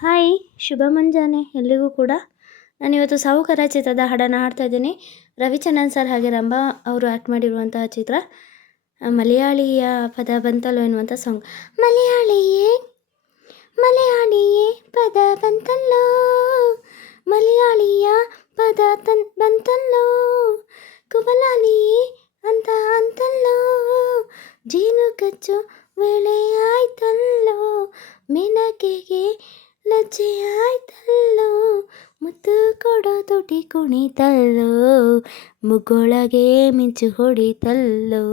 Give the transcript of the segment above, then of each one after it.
Hi, ಶುಭ ಮುಂಜಾನೆ ಎಲ್ರಿಗೂ ಕೂಡ. ನಾನಿವತ್ತು ಸಾಹುಕಾರ ಚಿತ್ರದ ಹಾಡನ್ನು ಹಾಡ್ತಾ ಇದ್ದೀನಿ. ರವಿಚಂದ್ರನ್ ಸರ್ ಹಾಗೆ ರಂಭಾ ಅವರು ಆ್ಯಕ್ಟ್ ಮಾಡಿರುವಂತಹ ಚಿತ್ರ. ಮಲಯಾಳಿಯ ಪದ ಬಂತಲ್ಲೋ ಎನ್ನುವಂಥ ಸಾಂಗ್. ಮಲಯಾಳಿಯೇ ಮಲಯಾಳಿಯೇ ಪದ ಬಂತಲ್ಲೋ, ಮಲಯಾಳಿಯ ಪದ ಬಂತಲ್ಲೋ, ಕುಬಲಾಲಿಯೇ ಅಂತ ಅಂತಲ್ಲೋ, ಜೇನು ಕಚ್ಚು ವೇಳೆ ಆಯ್ತಲ್ಲೋ, ಮೆನಕೆಗೆ ಲಜ್ಜೆ ಆಯ್ತಲ್ಲೋ, ಮುತ್ತು ಕೊಡೋ ತುಟಿ ಕುಣಿತಲ್ಲೋ, ಮುಗೊಳಗೆ ಮಿಂಚು ಹೊಡಿತಲ್ಲೋ,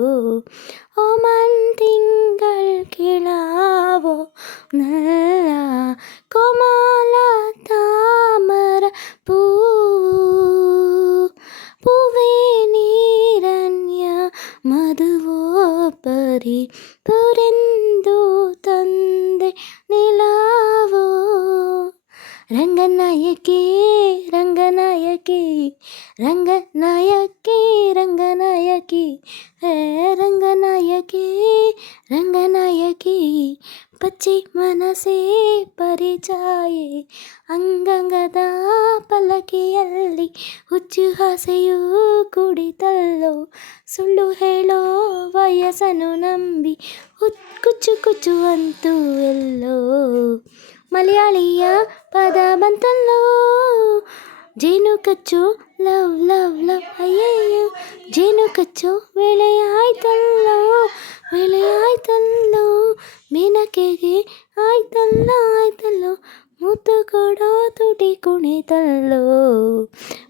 ಓಮನ್ ತಿಂಗಳ್ ಕಿಳಾವೋ ನಲ್ಲ ಕೋಮಲ ತಾಮರ ಪೂವೇ ನೀರನ್ಯ ಮಧುವೋ ಪರಿ ಪುರೆಂದು ತಂದೆ ನಿಲಾವೋ, ರಂಗನಾಯಕಿ ರಂಗನಾಯಕಿ ರಂಗನಾಯಕಿ ರಂಗನಾಯಕಿ ಹೇ ರಂಗನಾಯಕಿ ರಂಗನಾಯಕಿ, ಪಚ್ಚಿ ಮನಸೇ ಪರಿಚಾಯೆ ಅಂಗಂಗದ ಪಲ್ಲಕಿಯಲ್ಲಿ ಹುಚ್ಚು ಹಾಸೆಯೂ ಕುಡಿತಲ್ಲೋ, ಸುಳ್ಳು ಹೇಳೋ ವಯಸ್ಸನ್ನು ನಂಬಿ ಕುಚ್ಚು ಕುಚ್ಚು ಅಂತೂ ಎಲ್ಲೋ, ಮಲಯಾಳಿಯ ಪದ ಬಂತಲ್ಲೋ, ಜೇನು ಕಚ್ಚು ಲವ್ ಲವ್ ಲವ್ ಅಯ್ಯಯ್ಯೋ, ಜೇನು ಕಚ್ಚು ವೇಳೆ ಆಯ್ತಲ್ಲೋ, ವೇಳೆ ಆಯ್ತಲ್ಲೋ, ಮೇನಕೆಗೆ ಆಯ್ತಲ್ಲೋ ಆಯ್ತಲ್ಲೋ, ಮುತ್ತು ಕೊಡೋ ತುಟಿ ಕುಣಿತಲ್ಲೋ,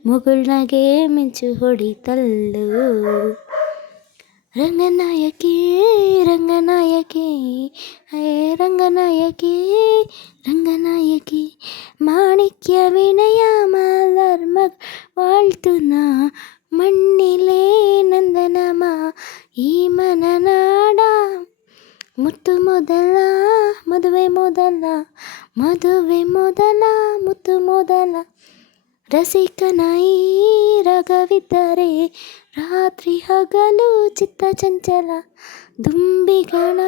ಮುಗುಳ್ನಗೆ ಮಿಂಚು ಹೊಡಿತಲ್ಲೋ, ರಂಗನಾಯಕಿ ರಂಗನಾಯಕಿ ಹೇ ರಂಗನಾಯಕಿ ರಂಗನಾಯಕಿ, മാണിക്യ വിനയ മലർ മക് വാഴ്ത്തുന്ന മണ്ണിലെ നന്ദനമ ഈ മനനാಡ, ಮುತ್ತು ಮೊದಲ ಮದುವೆ ಮೊದಲ ಮದುವೆ ಮೊದಲ ಮುತ್ತು ಮೊದಲ, ರಸಿಕನಾಯಿ ರಾಗವಿದ್ದರೆ ರಾತ್ರಿ ಹಗಲು ಚಿತ್ತ ಚಂಚಲ, ದುಂಬಿಗಳ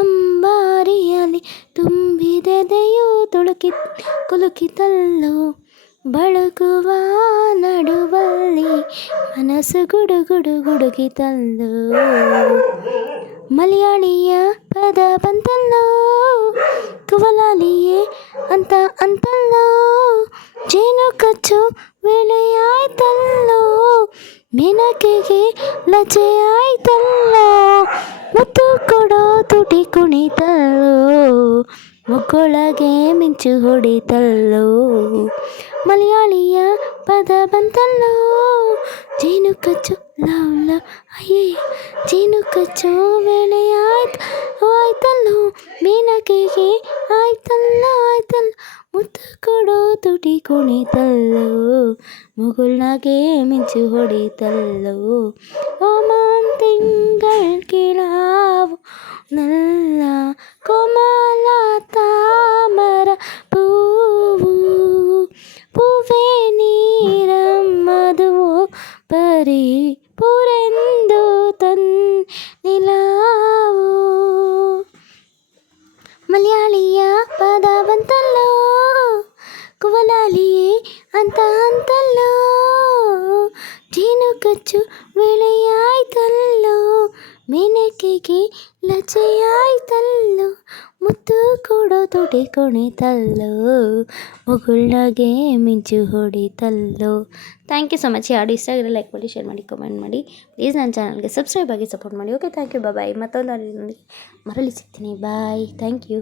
ಅಂಬಾರಿಯಲ್ಲಿ ತುಂಬಿದೆದೆಯು ಕುಲುಕಿತಲ್ಲೋ, ಬಳಕುವ ನಡುವಲ್ಲಿ ಮನಸ್ಸು ಗುಡುಗುಡು ಗುಡುಗಿತಲ್ಲೋ, ಮಲಯಾಳಿಯ ಪದ ಬಂತಲ್ಲೋ, ಕುವಲಾಲಿಯೇ ಅಂತ ಅಂತಲ್ಲೋ, ಜೇನು ಕಚ್ಚು ವೇಳೆ ಆಯ್ತಲ್ಲೋ, ಮೆನಕೆಗೆ ಲಜ್ಜೆ ಆಯ್ತಲ್ಲೋ, ಮುತ್ತು ಕೊಡೋ ತುಟಿ ಕುಣಿತಲ್ಲೋ, ಮುಗೊಳಗೆ ಮಿಂಚು ಹೊಡಿತಲ್ಲೋ, ಮಲಯಾಳಿಯ ಪದ ಬಂತಲ್ಲೋ, ಜೇನು ಕಚ್ಚು ಲವ್ ಲವ್ ಅಯ್ಯಯ್ಯ, ಜೇನು ಕಚ್ಚು ವೇಳೆ ಆಯ್ತಲ್ಲೋ, ಮೇನಕೆಗೆ ಆಯ್ತಲ್ಲೋ ಆಯ್ತಲ್ಲೋ, ಮುತ್ತು ಕೊಡೋ ತುಟಿ ಕುಣಿತಲ್ಲೋ, ಮುಗುಳ್ನಗೆ ಮಿಂಚು ಹೊಡಿತಲ್ಲೋ, ಓಮನ್ ತಿಂಗಳ್ ಕಿಳಾವೋ ನಲ್ಲ ಕೋಮಲ ತಾಮರ ಪೂವೇ ನೀರ ಮಧುವೋ ಪರಿ ಪುರೆಂದು ನಿಲಾವೋ, ಮಲಯಾಳಿಯ ಪದ ಬಂತಲ್ಲೋ, ಕುವಲಾಲಿಯೇ ಅಂತ ಅಂತಲ್ಲೋ, ಜೇನು ಕಚ್ಚು ವೇಳೆ ಆಯ್ತಲ್ಲೋ, ಮೇನಕೆಗೆ ಲಜ್ಜೆ ಆಯ್ತಲ್ಲೋ, ಮುತ್ತು ಕೊಡೋ ತುಟಿ ಕುಣಿತಲ್ಲೋ, ಮುಗುಳ್ನಗೆ ಮಿಂಚು ಹೊಡಿತಲ್ಲೋ. Thank you so much. ಈ ಹಾಡು ಇಷ್ಟ ಆಗಿರೋ ಲೈಕ್ ಮಾಡಿ, ಶೇರ್ ಮಾಡಿ, ಕಮೆಂಟ್ ಮಾಡಿ. ಪ್ಲೀಸ್ ನನ್ನ ಚಾನಲ್ಗೆ ಸಬ್ಸ್ಕ್ರೈಬ್ ಆಗಿ ಸಪೋರ್ಟ್ ಮಾಡಿ. Okay, thank you. ಬಾಯ್. ಮತ್ತೊಂದು ಹಾಡಿನೊಂದಿಗೆ ಮರಳಿ ಸಿಗ್ತೀನಿ. ಬಾಯ್. Thank you.